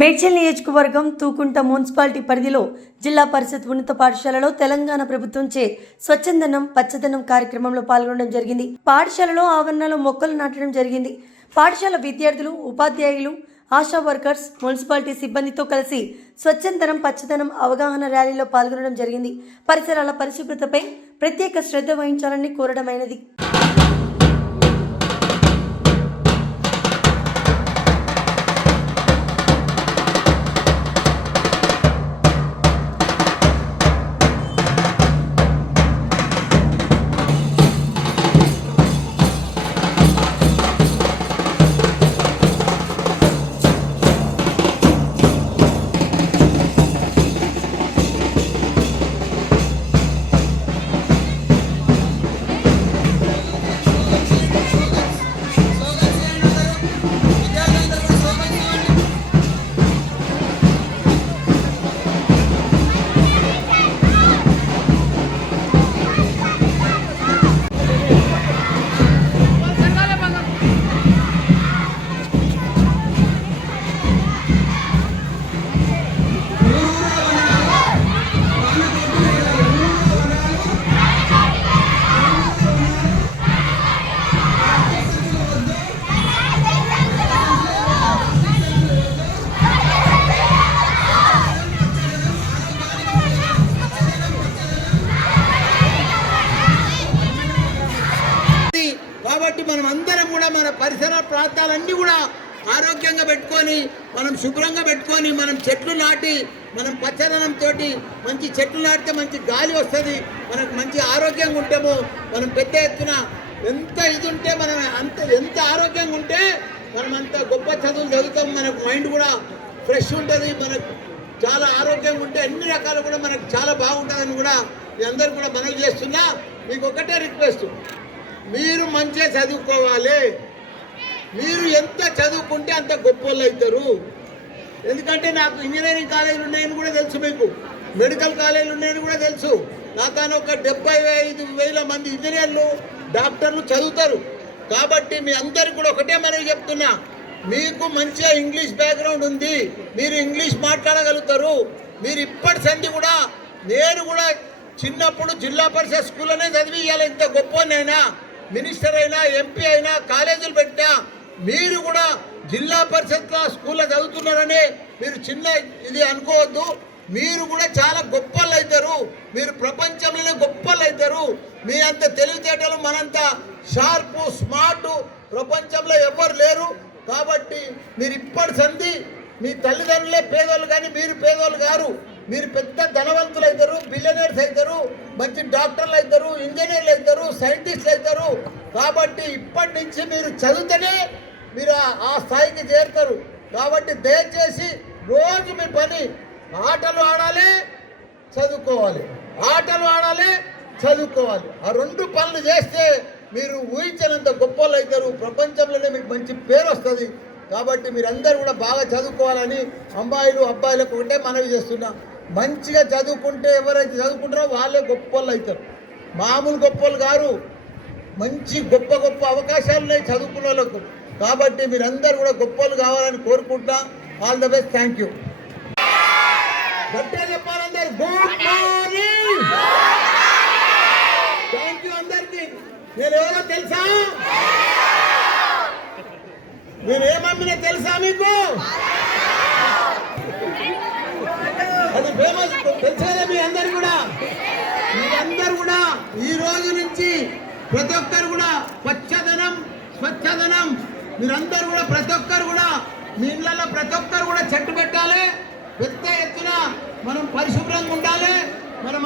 మేడ్చల్ నియోజకవర్గం తూకుంట మున్సిపాలిటీ పరిధిలో జిల్లా పరిషత్ ఉన్నత పాఠశాలలో తెలంగాణ ప్రభుత్వంచే స్వచ్ఛందనం పచ్చదనం కార్యక్రమంలో పాల్గొనడం జరిగింది. పాఠశాలలో ఆవరణలో మొక్కలు నాటడం జరిగింది. పాఠశాల విద్యార్థులు, ఉపాధ్యాయులు, ఆశా వర్కర్స్, మున్సిపాలిటీ సిబ్బందితో కలిసి స్వచ్ఛందనం పచ్చదనం అవగాహన ర్యాలీలో పాల్గొనడం జరిగింది. పరిసరాల పరిశుభ్రతపై ప్రత్యేక శ్రద్ధ వహించాలని కోరడమైనది. కాబట్టి మనం అందరం కూడా మన పరిసర ప్రాంతాలన్నీ కూడా ఆరోగ్యంగా పెట్టుకొని, మనం శుభ్రంగా పెట్టుకొని, మనం చెట్లు నాటి, మనం పచ్చదనంతో మంచి చెట్లు నాటితే మంచి గాలి వస్తుంది. మనకు మంచి ఆరోగ్యంగా ఉంటాము. మనం పెద్ద ఎత్తున ఎంత ఇది ఉంటే మనం ఎంత ఆరోగ్యంగా ఉంటే మనం అంత గొప్ప చదువులు చదువుతాం. మనకు మైండ్ కూడా ఫ్రెష్ ఉంటుంది. మనకు చాలా ఆరోగ్యంగా ఉంటే అన్ని రకాలు కూడా మనకు చాలా బాగుంటుందని కూడా మీ అందరు కూడా మనవి చేస్తున్నా. మీకు ఒకటే రిక్వెస్ట్, మీరు మంచిగా చదువుకోవాలి. మీరు ఎంత చదువుకుంటే అంత గొప్ప వాళ్ళు అవుతారు. ఎందుకంటే నాకు ఇంజనీరింగ్ కాలేజీలు ఉన్నాయని కూడా తెలుసు, మీకు మెడికల్ కాలేజీలు ఉన్నాయని కూడా తెలుసు. నాకన్నా ఒక 75,000 మంది ఇంజనీర్లు, డాక్టర్లు చదువుతారు. కాబట్టి మీ అందరికి కూడా ఒకటే మనవి చెప్తున్నా, మీకు మంచిగా ఇంగ్లీష్ బ్యాక్గ్రౌండ్ ఉంది, మీరు ఇంగ్లీష్ మాట్లాడగలుగుతారు. మీరు ఇప్పటి సంధి కూడా, నేను కూడా చిన్నప్పుడు జిల్లా పరిషత్ స్కూల్లోనే చదివి ఇవ్వాలి. ఇంత గొప్పనైనా మినిస్టర్ అయినా, ఎంపీ అయినా, కాలేజీలు పెట్టినా మీరు కూడా జిల్లా పరిషత్ స్కూల్లో చదువుతున్నారని మీరు చిన్న ఇది అనుకోవద్దు. మీరు కూడా చాలా గొప్పలు అవుతారు. మీరు ప్రపంచంలోనే గొప్పలు అవుతారు. మీ అంత తెలివితేటలు, మనంత షార్పు, స్మార్ట్ ప్రపంచంలో ఎవరు లేరు. కాబట్టి మీరు ఇప్పటి సంధి, మీ తల్లిదండ్రులే పేదోళ్ళు కానీ మీరు పేదోళ్ళు గారు. మీరు పెద్ద ధనవంతులు అవుతారు, బిలియనర్స్ అవుతారు, మంచి డాక్టర్లు అవుతారు, ఇంజనీర్లు అవుతారు, సైంటిస్టులు అవుతారు. కాబట్టి ఇప్పటి నుంచి మీరు చదివితేనే మీరు ఆ స్థాయికి చేరుతారు. కాబట్టి దయచేసి రోజు మీ పని ఆటలు ఆడాలి, చదువుకోవాలి. ఆటలు ఆడాలి, చదువుకోవాలి. ఆ 2 పనులు చేస్తే మీరు ఊహించినంత గొప్ప వాళ్ళు అవుతారు. ప్రపంచంలోనే మీకు మంచి పేరు వస్తుంది. కాబట్టి మీరందరూ కూడా బాగా చదువుకోవాలని అమ్మాయిలు అబ్బాయిలకు ఒకటే మనవి చేస్తున్నా. మంచిగా చదువుకుంటే ఎవరైతే చదువుకుంటారో వాళ్ళే గొప్ప వాళ్ళు అవుతారు. మామూలు గొప్ప వాళ్ళు గారు. మంచి గొప్ప గొప్ప అవకాశాలు ఉన్నాయి చదువుకున్న వాళ్ళకు. కాబట్టి మీరందరూ కూడా గొప్ప వాళ్ళు కావాలని కోరుకుంటా. All the best. Thank you. గట్టిగా చెప్పాలందరూ గుడ్ మార్నింగ్. థ్యాంక్ యూ అందరికీ. నేను ఎవరో తెలుసా? మీరేమమ్మినా తెలుసా మీకు? అది ఫేమస్ తెలిసేదే మీ అందరు కూడా. మీరందరూ కూడా ఈ రోజు నుంచి ప్రతి ఒక్కరు కూడా పచ్చదనం, స్వచ్ఛదనం, మీరందరూ కూడా ప్రతి ఒక్కరు కూడా మీ ఇళ్ళల్లో ప్రతి ఒక్కరు కూడా చెట్టు పెట్టాలి. పెద్ద ఎత్తున మనం పరిశుభ్రంగా ఉండాలి. మనం